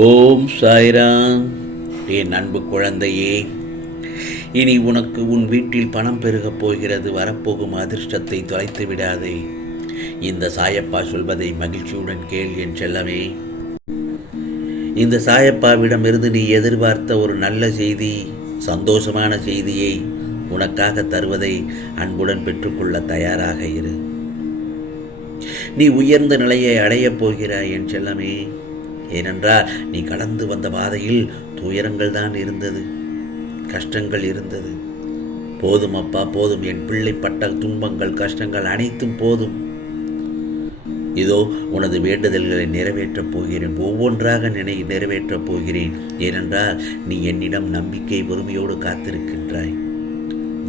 ஓம் சாய்ராம். என் அன்பு குழந்தையே, இனி உனக்கு உன் வீட்டில் பணம் பெருகப் போகிறது. வரப்போகும் அதிர்ஷ்டத்தை தொலைத்து விடாதே. இந்த சாயப்பா சொல்வதை மகிழ்ச்சியுடன் கேள் என் செல்லமே. இந்த சாயப்பாவிடமிருந்து நீ எதிர்பார்த்த ஒரு நல்ல செய்தி, சந்தோஷமான செய்தியை உனக்காக தருவதை அன்புடன் பெற்றுக்கொள்ள தயாராக இரு. நீ உயர்ந்த நிலையை அடையப் போகிறாய் என் செல்லமே. ஏனென்றால் நீ கடந்து வந்த பாதையில் துயரங்கள் தான் இருந்தது, கஷ்டங்கள் இருந்தது. போதும் அப்பா, போதும். என் பிள்ளை பட்ட துன்பங்கள், கஷ்டங்கள் அனைத்தும் போதும். இதோ உனது வேண்டுதல்களை நிறைவேற்றப் போகிறேன். ஒவ்வொன்றாக நிறைவேற்றப் போகிறேன். ஏனென்றால் நீ என்னிடம் நம்பிக்கை பொறுமையோடு காத்திருக்கின்றாய்.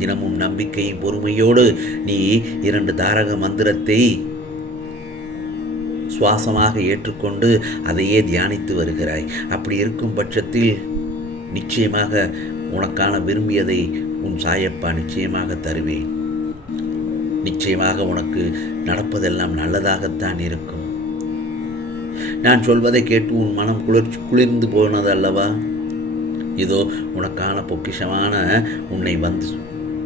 தினமும் நம்பிக்கையும் பொறுமையோடு நீ 2 தாரக மந்திரத்தை சுவாசமாக ஏற்றுக்கொண்டு அதையே தியானித்து வருகிறாய். அப்படி இருக்கும் பட்சத்தில் நிச்சயமாக உனக்கான விரும்பியதை உன் சாயப்பா நிச்சயமாக தருவேன். நிச்சயமாக உனக்கு நடப்பதெல்லாம் நல்லதாகத்தான் இருக்கும். நான் சொல்வதை கேட்டு உன் மனம் குளிர்ந்து போனது அல்லவா? இதோ உனக்கான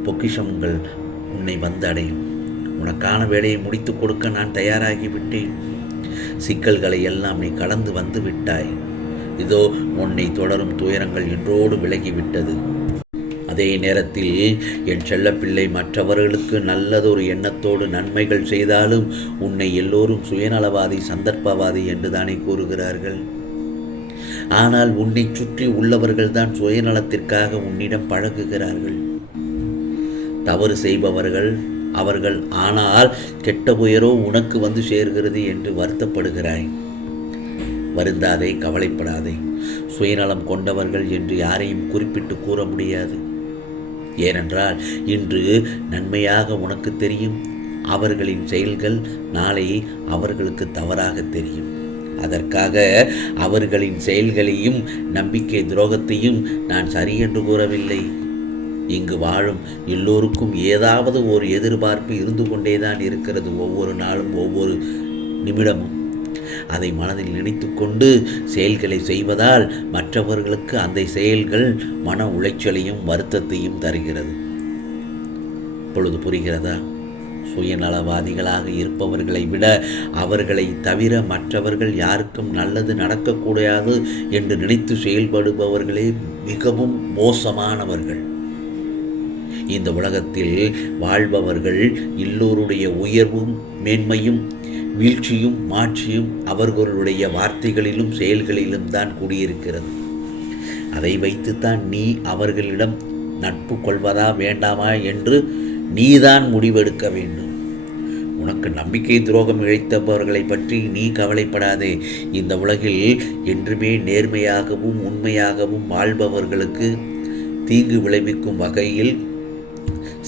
பொக்கிஷங்கள் உன்னை வந்தடையும். உனக்கான வேலையை முடித்து கொடுக்க நான் தயாராகிவிட்டேன். சிக்கல்களை எல்லாம் நீ கடந்து வந்து விட்டாய். இதோ உன்னை தொடரும் துயரங்கள் இன்றோடு விலகிவிட்டது. அதே நேரத்தில் என் செல்லப்பிள்ளை, மற்றவர்களுக்கு நல்லதொரு எண்ணத்தோடு நன்மைகள் செய்தாலும் உன்னை எல்லோரும் சுயநலவாதி, சந்தர்ப்பவாதி என்று தானே கூறுகிறார்கள். ஆனால் உன்னை சுற்றி உள்ளவர்கள்தான் சுயநலத்திற்காக உன்னிடம் பழகுகிறார்கள். தவறு செய்பவர்கள் அவர்கள், ஆனால் கெட்ட உயரோ உனக்கு வந்து சேர்கிறது என்று வருத்தப்படுகிறாய். வருந்தாதே, கவலைப்படாதே. சுயநலம் கொண்டவர்கள் என்று யாரையும் குறிப்பிட்டு கூற முடியாது. ஏனென்றால் இன்று நன்மையாக உனக்கு தெரியும், அவர்களின் செயல்கள் நாளை அவர்களுக்கு தவறாக தெரியும். அதற்காக அவர்களின் செயல்களையும் நம்பிக்கை துரோகத்தையும் நான் சரியென்று கூறவில்லை. இங்கு வாழும் எல்லோருக்கும் ஏதாவது ஒரு எதிர்பார்ப்பு இருந்து கொண்டேதான் இருக்கிறது. ஒவ்வொரு நாளும், ஒவ்வொரு நிமிடமும் அதை மனதில் நினைத்து கொண்டு செயல்களை செய்வதால் மற்றவர்களுக்கு அந்த செயல்கள் மன உளைச்சலையும் வருத்தத்தையும் தருகிறது. இப்பொழுது புரிகிறதா? சுயநலவாதிகளாக இருப்பவர்களை விட அவர்களை தவிர மற்றவர்கள் யாருக்கும் நல்லது நடக்கக்கூடாது என்று நினைத்து செயல்படுபவர்களே மிகவும் மோசமானவர்கள். இந்த உலகத்தில் வாழ்பவர்கள் எல்லோருடைய உயர்வும் மேன்மையும் வீழ்ச்சியும் மாட்சியும் அவர்களுடைய வார்த்தைகளிலும் செயல்களிலும் தான் கூடியிருக்கிறது. அதை வைத்துத்தான் நீ அவர்களிடம் நட்பு கொள்வதா வேண்டாமா என்று நீதான் முடிவெடுக்க வேண்டும். உனக்கு நம்பிக்கை துரோகம் இழைத்தவர்களை பற்றி நீ கவலைப்படாதே. இந்த உலகில் என்றுமே நேர்மையாகவும் உண்மையாகவும் வாழ்பவர்களுக்கு தீங்கு விளைவிக்கும் வகையில்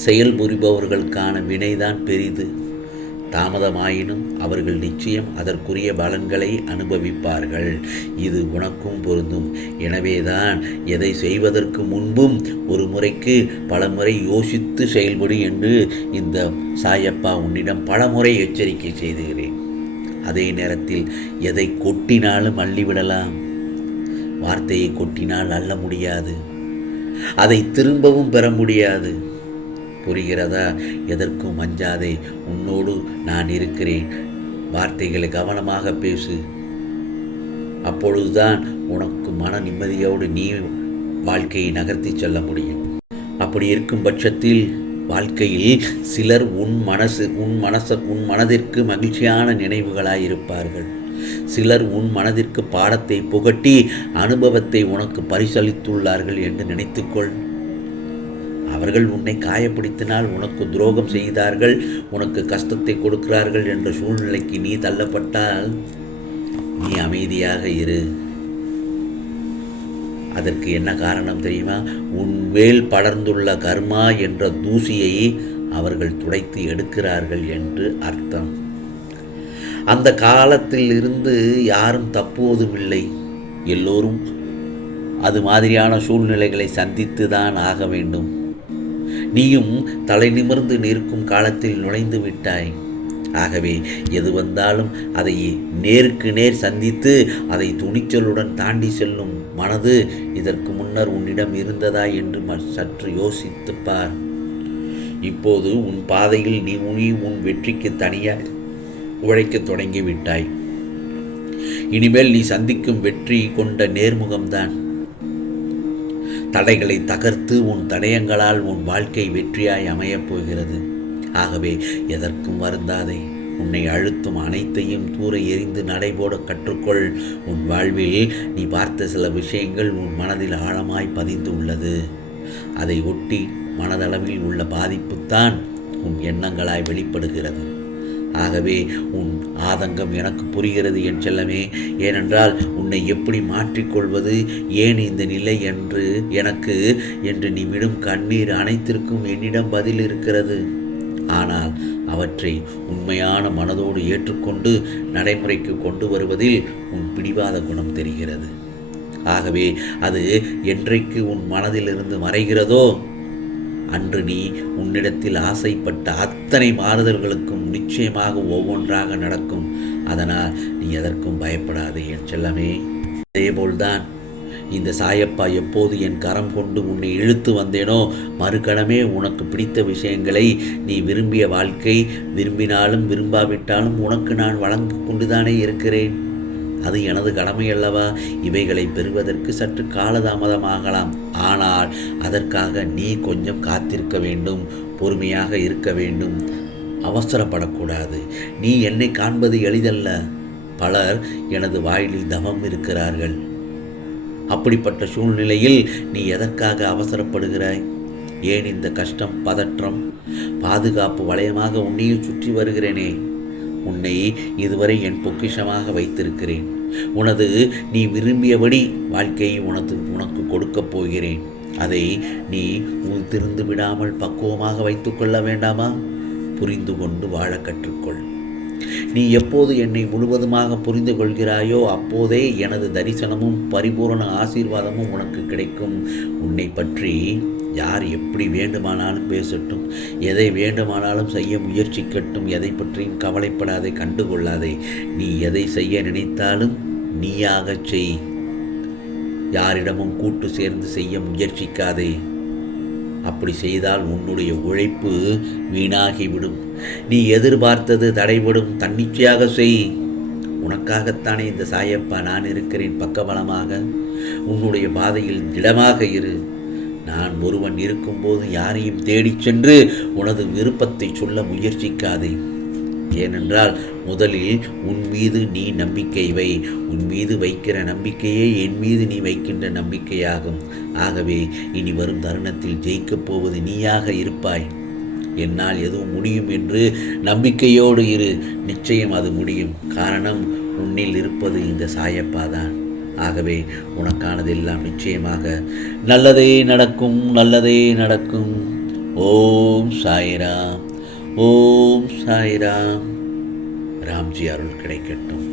செயல்புரிபவர்களுக்கான வினைதான் பெரிது. தாமதமாயினும் அவர்கள் நிச்சயம் அதற்குரிய பலன்களை அனுபவிப்பார்கள். இது உனக்கும் பொருந்தும். எனவேதான் எதை செய்வதற்கு முன்பும் ஒரு முறைக்கு பல முறை யோசித்து செயல்படு என்று இந்த சாயப்பா உன்னிடம் பல முறை எச்சரிக்கை செய்துகிறேன். அதே நேரத்தில் எதை கொட்டினாலும் அள்ளிவிடலாம். வார்த்தையை கொட்டினால் அள்ள முடியாது, அதை திரும்பவும் பெற முடியாது. புரிகிறதா? எதற்கும் அஞ்சாதே. உன்னோடு நான் இருக்கிறேன். வார்த்தைகளை கவனமாக பேசு. அப்பொழுதுதான் உனக்கு மன நிம்மதியோடு நீ வாழ்க்கையை நகர்த்தி செல்ல முடியும். அப்படி இருக்கும் பட்சத்தில் வாழ்க்கையில் சிலர் உன் மனதிற்கு மகிழ்ச்சியான நினைவுகளாய் இருப்பார்கள். சிலர் உன் மனதிற்கு பாடத்தை புகட்டி அனுபவத்தை உனக்கு பரிசளித்துள்ளார்கள் என்று நினைத்துக்கொள். அவர்கள் உன்னை காயப்படுத்தினால், உனக்கு துரோகம் செய்தார்கள், உனக்கு கஷ்டத்தை கொடுக்கிறார்கள் என்ற சூழ்நிலைக்கு நீ தள்ளப்பட்டால் நீ அமைதியாக இரு. அதற்கு என்ன காரணம் தெரியுமா? உன் மேல் படர்ந்துள்ள கர்மா என்ற தூசியை அவர்கள் துடைத்து எடுக்கிறார்கள் என்று அர்த்தம். அந்த காலத்தில் இருந்து யாரும் தப்புவதும் இல்லை. எல்லோரும் அது மாதிரியான சூழ்நிலைகளை சந்தித்து தான் ஆக வேண்டும். நீயும் தலை நிமிர்ந்து நிற்கும் காலத்தில் நுழைந்து விட்டாய். ஆகவே எது வந்தாலும் அதை நேருக்கு நேர் சந்தித்து அதை துணிச்சலுடன் தாண்டி செல்லும் மனது இதற்கு முன்னர் உன்னிடம் இருந்ததா என்று சற்று யோசித்துப் பார். இப்போது உன் பாதையில் நீ உன் வெற்றிக்கு தனியாக உழைக்கத் தொடங்கிவிட்டாய். இனிமேல் நீ சந்திக்கும் வெற்றி கொண்ட நேர்முகம்தான். தடைகளை தகர்த்து உன் தடயங்களால் உன் வாழ்க்கை வெற்றியாய் அமையப் போகிறது. ஆகவே எதற்கும் வருந்தாதே. உன்னை அழுத்தும் அனைத்தையும் தூர எறிந்து நடைபோட கற்றுக்கொள். உன் வாழ்வில் நீ பார்த்த சில விஷயங்கள் உன் மனதில் ஆழமாய் பதிந்து உள்ளது. அதை ஒட்டி மனதளவில் உள்ள பாதிப்புத்தான் உன் எண்ணங்களாய் வெளிப்படுகிறது. ஆகவே உன் ஆதங்கம் எனக்கு புரிகிறது என் செல்லமே. ஏனென்றால் உன்னை எப்படி மாற்றிக்கொள்வது, ஏன் இந்த நிலை என்று நீ விடும் கண்ணீர் அனைத்திற்கும் என்னிடம் பதில் இருக்கிறது. ஆனால் அவற்றை உண்மையான மனதோடு ஏற்றுக்கொண்டு நடைமுறைக்கு கொண்டு வருவதில் உன் பிடிவாத குணம் தெரிகிறது. ஆகவே அது என்றைக்கு உன் மனதிலிருந்து மறைகிறதோ அன்று நீ உன்னிடத்தில் ஆசைப்பட்ட அத்தனை மாறுதல்களுக்கும் நிச்சயமாக ஒவ்வொன்றாக நடக்கும். அதனால் நீ எதற்கும் பயப்படாதே என் செல்லமே. அதேபோல்தான் இந்த சாயப்பா எப்போது என் கரம் கொண்டு உன்னை இழுத்து வந்தேனோ மறுகணமே உனக்கு பிடித்த விஷயங்களை, நீ விரும்பிய வாழ்க்கை, விரும்பினாலும் விரும்பாவிட்டாலும் உனக்கு நான் வழங்கி கொண்டுதானே இருக்கிறேன். அது எனது கடமை அல்லவா? இவைகளை பெறுவதற்கு சற்று காலதாமதமாகலாம். ஆனால் அதற்காக நீ கொஞ்சம் காத்திருக்க வேண்டும், பொறுமையாக இருக்க வேண்டும், அவசரப்படக்கூடாது. நீ என்னை காண்பது எளிதல்ல. பலர் எனது வாயிலில் தவம் இருக்கிறார்கள். அப்படிப்பட்ட சூழ்நிலையில் நீ எதற்காக அவசரப்படுகிறாய்? ஏன் இந்த கஷ்டம், பதற்றம்? பாதுகாப்பு வளையமாக உன்னையே சுற்றி வருகிறேனே. உன்னை இதுவரை என் பொக்கிஷமாக வைத்திருக்கிறேன். நீ விரும்பியபடி வாழ்க்கையை உனக்கு கொடுக்கப் போகிறேன். அதை நீ திருந்து விடாமல் பக்குவமாக வைத்துக்கொள்ள வேண்டாமா? புரிந்து கொண்டு வாழ கற்றுக்கொள். நீ எப்போது என்னை முழுவதுமாக புரிந்து கொள்கிறாயோ அப்போதே எனது தரிசனமும் பரிபூரண ஆசீர்வாதமும் உனக்கு கிடைக்கும். உன்னை பற்றி யார் எப்படி வேண்டுமானாலும் பேசட்டும், எதை வேண்டுமானாலும் செய்ய முயற்சிக்கட்டும், எதை பற்றியும் கவலைப்படாதே, கண்டுகொள்ளாதே. நீ எதை செய்ய நினைத்தாலும் நீயாகச் செய். யாரிடமும் கூட்டு சேர்ந்து செய்ய முயற்சிக்காதே. அப்படி செய்தால் உன்னுடைய உழைப்பு வீணாகிவிடும். நீ எதிர்பார்த்தது தடைபடும். தன்னிச்சையாக செய். உனக்காகத்தானே இந்த சாயப்பா நான் இருக்கிறேன். பக்கபலமாக உன்னுடைய பாதையில் திடமாக இரு. நான் ஒருவன் இருக்கும்போது யாரையும் தேடிச் சென்று உனது விருப்பத்தை சொல்ல முயற்சிக்காதே. ஏனென்றால் முதலில் உன் மீது நீ நம்பிக்கை வை. உன் மீது வைக்கிற நம்பிக்கையே என் மீது நீ வைக்கின்ற நம்பிக்கையாகும். ஆகவே இனி வரும் தருணத்தில் ஜெயிக்கப் போவது நீயாக இருப்பாய். என்னால் எதுவும் முடியும் என்று நம்பிக்கையோடு இரு. நிச்சயம் அது முடியும். காரணம், உன்னில் இருப்பது இந்த சாயப்பா தான். ஆகவே உனக்கானதெல்லாம் நிச்சயமாக நல்லதே நடக்கும், நல்லதே நடக்கும். ஓம் சாய்ராம், ஓம் சாய்ராம். ராம்ஜி அருள் கிடைக்கட்டும்.